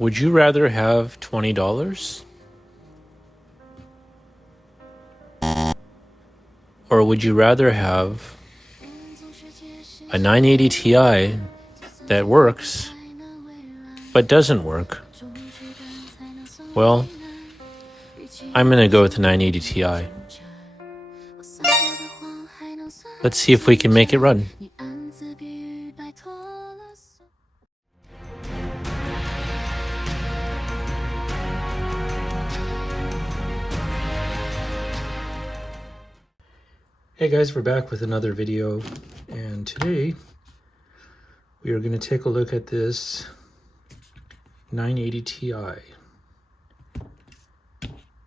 Would you rather have $20? Or would you rather have a 980 Ti that works but doesn't work? Well, I'm going to go with the 980 Ti. Let's see if we can make it run. Hey guys, we're back with another video, and today we are going to take a look at this 980 Ti.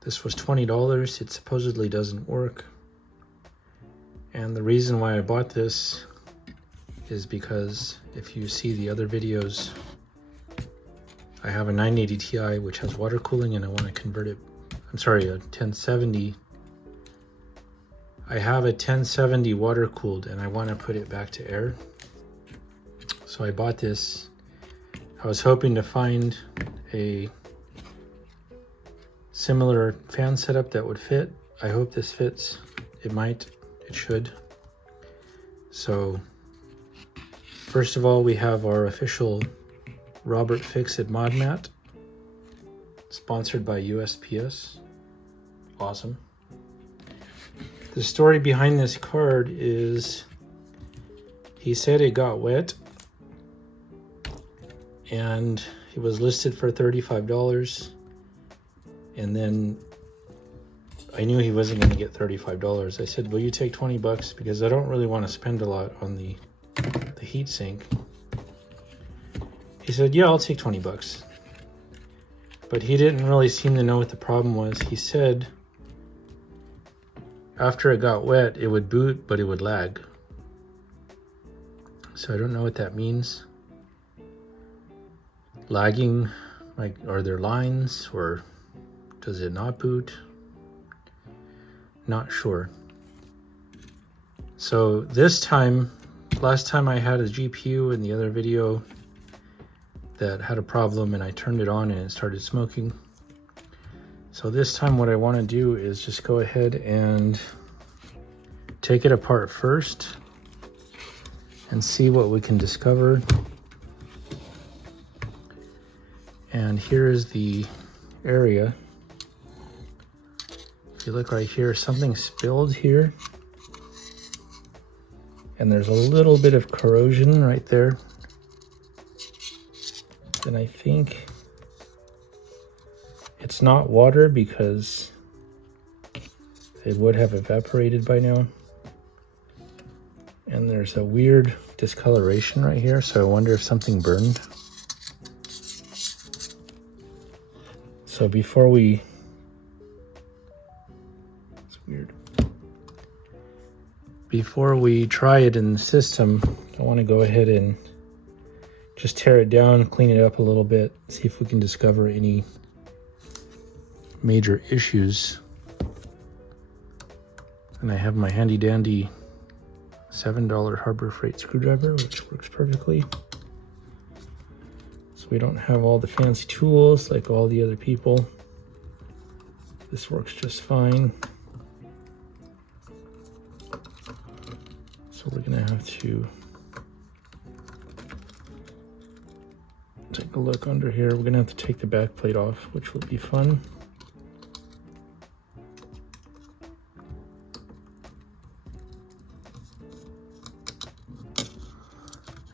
This was $20. It supposedly doesn't work, and the reason why I bought this is because if you see the other videos, I have a 980 Ti which has water cooling and I want to convert it, a 1070. I have a 1070 water cooled and I want to put it back to air. So I bought this. I was hoping to find a similar fan setup that would fit. I hope this fits. It might, it should. So first of all, we have our official Robert Fix-It mod mat, sponsored by USPS. Awesome. The story behind this card is he said it got wet and it was listed for $35, and then I knew he wasn't going to get $35. I said, will you take 20 bucks, because I don't really want to spend a lot on the heat sink. He said, yeah, I'll take 20 bucks. But he didn't really seem to know what the problem was. He said after it got wet, it would boot, but it would lag. So I don't know what that means. Lagging, like, are there lines, or does it not boot? Not sure. So this time, last time I had a GPU in the other video that had a problem and I turned it on and it started smoking. So this time what I want to do is just go ahead and take it apart first and see what we can discover. And here is the area. If you look right here, something spilled here. And there's a little bit of corrosion right there. And I think it's not water, because it would have evaporated by now. And there's a weird discoloration right here, so I wonder if something burned. So before we, it's weird. Before we try it in the system, I want to go ahead and just tear it down, clean it up a little bit, see if we can discover any major issues. And I have my handy dandy $7 Harbor Freight screwdriver, which works perfectly. So we don't have all the fancy tools like all the other people. This works just fine. So we're gonna have to take a look under here. We're gonna have to take the back plate off, which will be fun.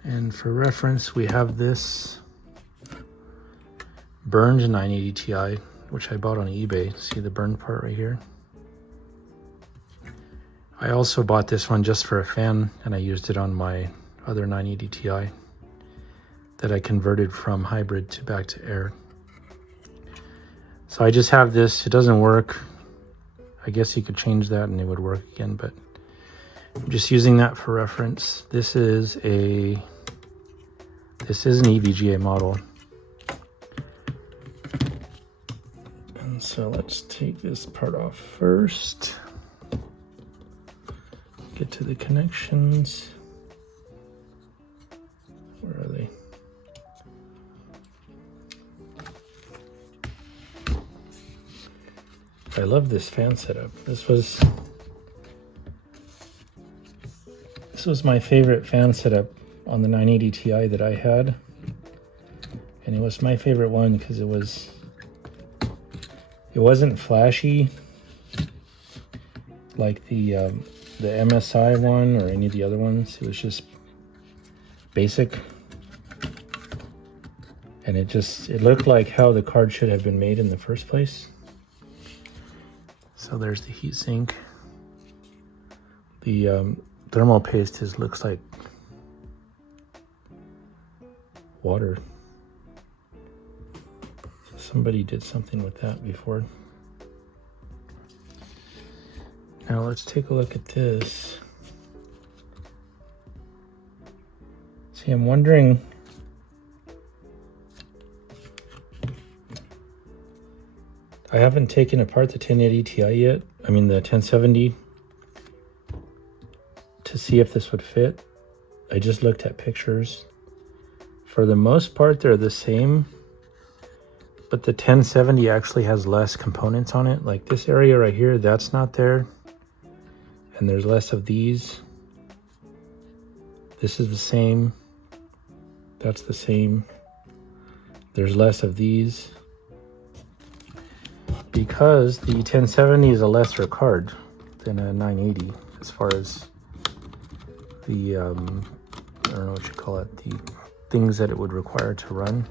And for reference, we have this burned 980 Ti, which I bought on eBay. See the burned part right here? I also bought this one just for a fan, and I used it on my other 980 Ti that I converted from hybrid to back to air. So I just have this. It doesn't work. I guess you could change that and it would work again, but I'm just using that for reference. This is an EVGA model. And so let's take this part off first. Get to the connections. Where are they? I love this fan setup. This was my favorite fan setup on the 980 Ti that I had. And it was my favorite one because it wasn't flashy like the MSI one or any of the other ones. It was just basic. And it looked like how the card should have been made in the first place. So there's the heatsink. The thermal paste looks like water. So somebody did something with that before. Now let's take a look at this. See, I'm wondering, I haven't taken apart the 1080 Ti yet, I mean the 1070, to see if this would fit. I just looked at pictures. For the most part, they're the same, but the 1070 actually has less components on it. Like this area right here, that's not there. And there's less of these. This is the same. That's the same. There's less of these. Because the 1070 is a lesser card than a 980 as far as the, I don't know what you call it, the things that it would require to run.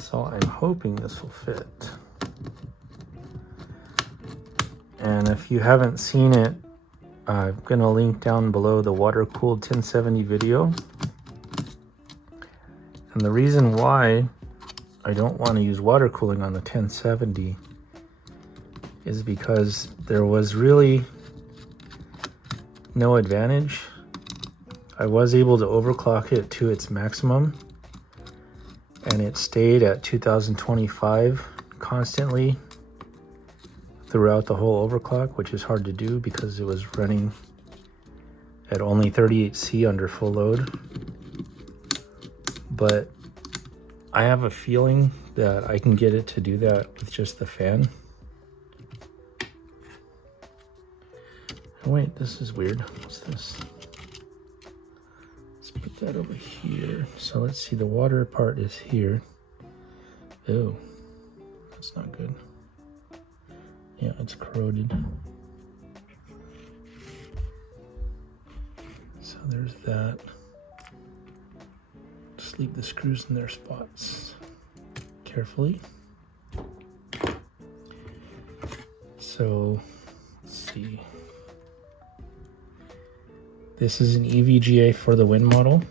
So I'm hoping this will fit. And if you haven't seen it, I'm going to link down below the water-cooled 1070 video. And the reason why I don't want to use water cooling on the 1070 is because there was really no advantage. I was able to overclock it to its maximum, and it stayed at 2025 constantly throughout the whole overclock, which is hard to do because it was running at only 38C under full load. But I have a feeling that I can get it to do that with just the fan. Oh wait, this is weird. What's this? Let's put that over here. So let's see, the water part is here. Oh, that's not good. Yeah, it's corroded. So there's that. Just leave the screws in their spots carefully. So let's see. This is an EVGA for the win model.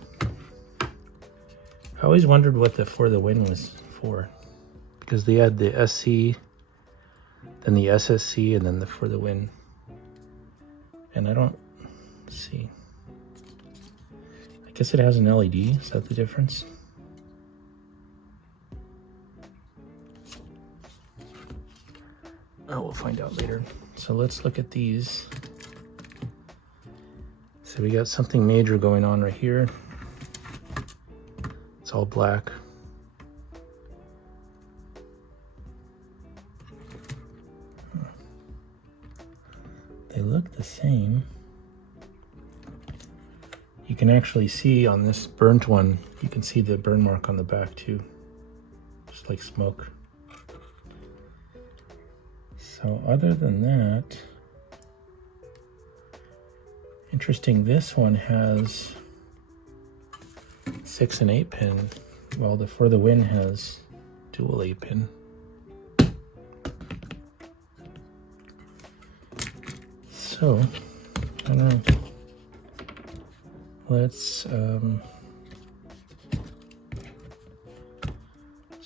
I always wondered what the for the win was for, because they had the SC, then the SSC, and then the for the win. And I don't see. I guess it has an LED. Is that the difference? Oh, we'll find out later. So let's look at these. So we got something major going on right here. It's all black. They look the same. You can actually see on this burnt one, you can see the burn mark on the back too, just like smoke. So other than that, interesting, this one has 6 and 8 pin, while the for the win has dual 8 pin. So, I don't know. Let's, so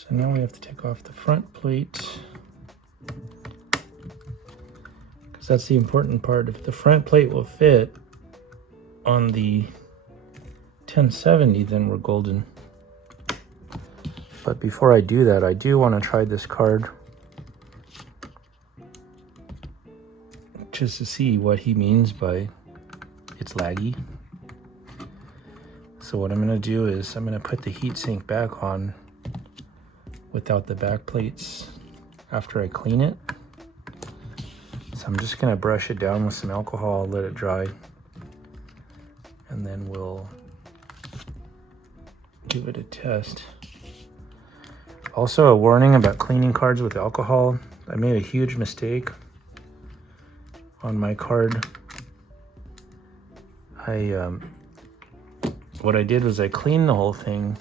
now we have to take off the front plate, because that's the important part. If the front plate will fit on the 1070, then we're golden. But before I do that, I do want to try this card just to see what he means by it's laggy. So what I'm going to do is I'm going to put the heatsink back on without the back plates after I clean it. So I'm just gonna brush it down with some alcohol, let it dry, and then we'll give it a test. Also, a warning about cleaning cards with alcohol. I made a huge mistake on my card. What I did was I cleaned the whole thing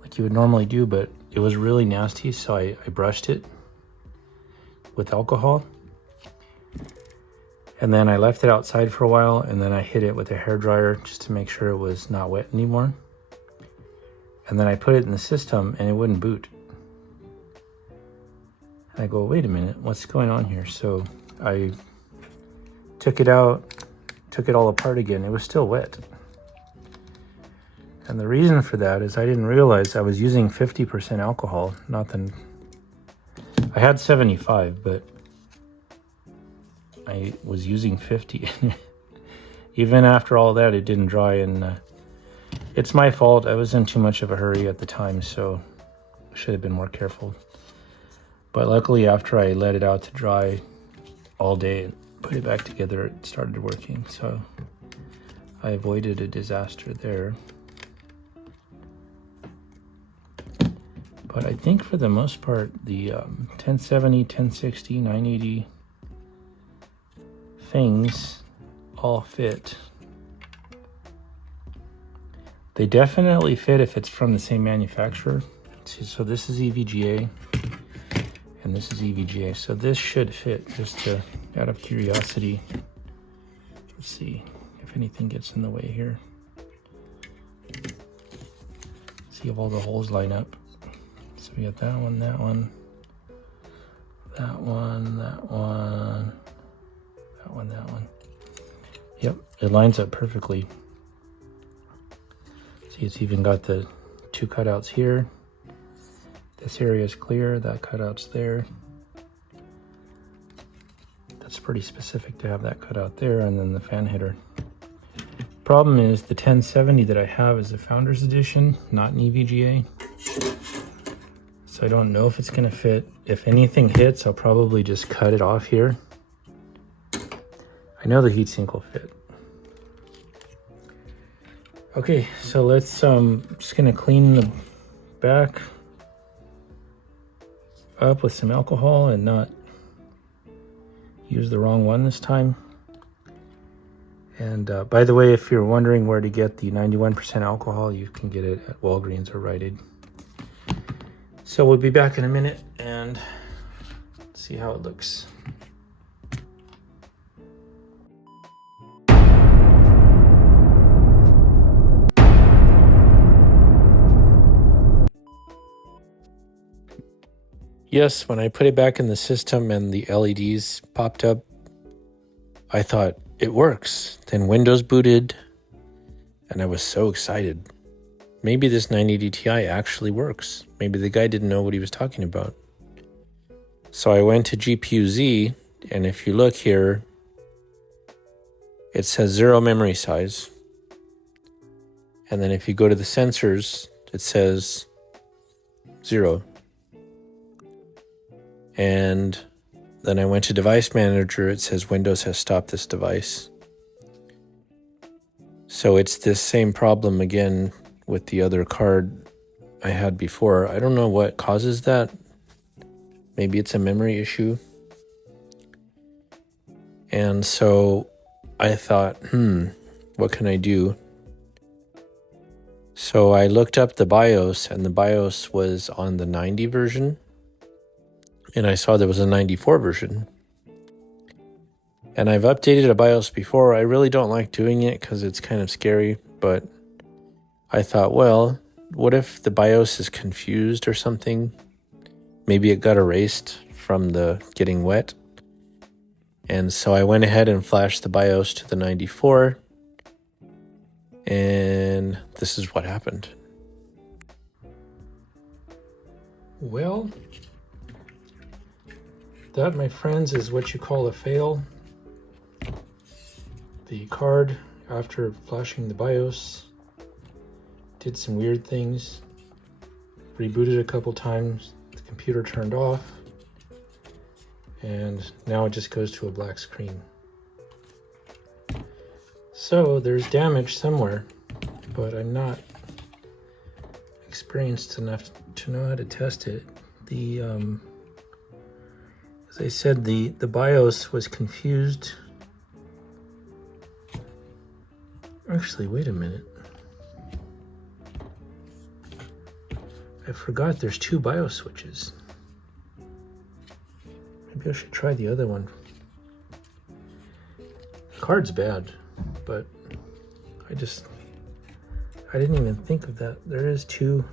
like you would normally do, but it was really nasty, so I brushed it with alcohol. And then I left it outside for a while, and then I hit it with a hairdryer just to make sure it was not wet anymore. And then I put it in the system and it wouldn't boot. And I go, wait a minute, what's going on here? So I took it out, took it all apart again. It was still wet. And the reason for that is I didn't realize I was using 50% alcohol. I had 75, but I was using 50. Even after all that, it didn't dry, and it's my fault. I was in too much of a hurry at the time, so I should have been more careful. But luckily, after I let it out to dry all day and put it back together, it started working. So I avoided a disaster there. But I think for the most part, the 1070, 1060, 980 things all fit. They definitely fit if it's from the same manufacturer. See, so this is EVGA and this is EVGA. So this should fit, just out of curiosity. Let's see if anything gets in the way here. See if all the holes line up. So we got that one, that one, that one, that one, that one, that one. Yep, it lines up perfectly. See, it's even got the two cutouts here. This area is clear, that cutout's there. That's pretty specific to have that cutout there, and then the fan header. Problem is the 1070 that I have is a Founders Edition, not an EVGA. So I don't know if it's gonna fit. If anything hits, I'll probably just cut it off here. I know the heatsink will fit. Okay, so let's, just gonna clean the back up with some alcohol and not use the wrong one this time. And by the way, if you're wondering where to get the 91% alcohol, you can get it at Walgreens or Rite Aid. So we'll be back in a minute and see how it looks. Yes, when I put it back in the system and the LEDs popped up, I thought, it works. Then Windows booted, and I was so excited. Maybe this 980 Ti actually works. Maybe the guy didn't know what he was talking about. So I went to GPU-Z, and if you look here, it says 0 memory size. And then if you go to the sensors, it says 0. And then I went to Device Manager, it says Windows has stopped this device. So it's this same problem again with the other card I had before. I don't know what causes that. Maybe it's a memory issue. And so I thought, what can I do? So I looked up the BIOS, and the BIOS was on the 90 version. And I saw there was a 94 version. And I've updated a BIOS before. I really don't like doing it because it's kind of scary, but I thought, well, what if the BIOS is confused or something? Maybe it got erased from the getting wet. And so I went ahead and flashed the BIOS to the 94. And this is what happened. Well, that, my friends, is what you call a fail. The card, after flashing the BIOS, did some weird things. rebooted a couple times, the computer turned off, and now it just goes to a black screen. So there's damage somewhere, but I'm not experienced enough to know how to test it. The as I said, the BIOS was confused. Actually, wait a minute. I forgot there's 2 BIOS switches. Maybe I should try the other one. The card's bad, but I didn't even think of that. There is 2.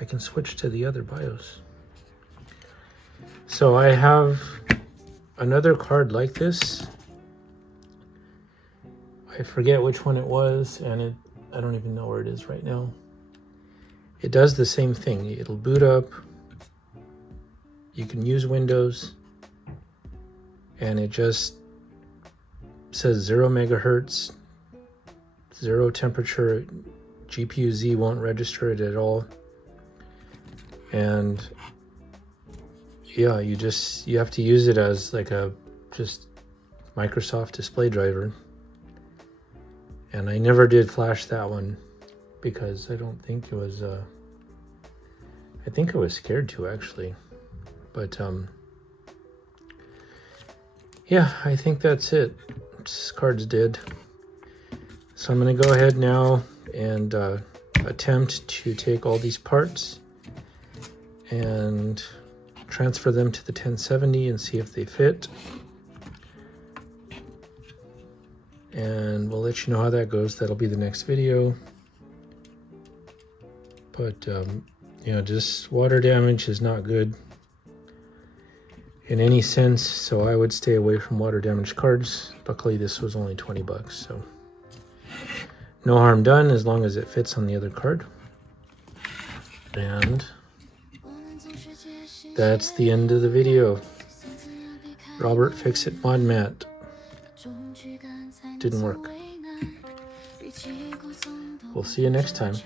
I can switch to the other BIOS. So I have another card like this. I forget which one it was, and I don't even know where it is right now. It does the same thing. It'll boot up. You can use Windows, and it just says 0 megahertz, 0 temperature. GPU Z won't register it at all. And yeah, you have to use it as like a just Microsoft display driver. And I never did flash that one because I don't think it was I think I was scared to, actually. But yeah, I think that's it. This card's dead. So I'm going to go ahead now and attempt to take all these parts and transfer them to the 1070 and see if they fit. And we'll let you know how that goes. That'll be the next video. But you know, just water damage is not good in any sense, so I would stay away from water damaged cards. Luckily this was only 20 bucks, so no harm done as long as it fits on the other card. And that's the end of the video. Robert Fix-It Mod Mat. Didn't work. We'll see you next time.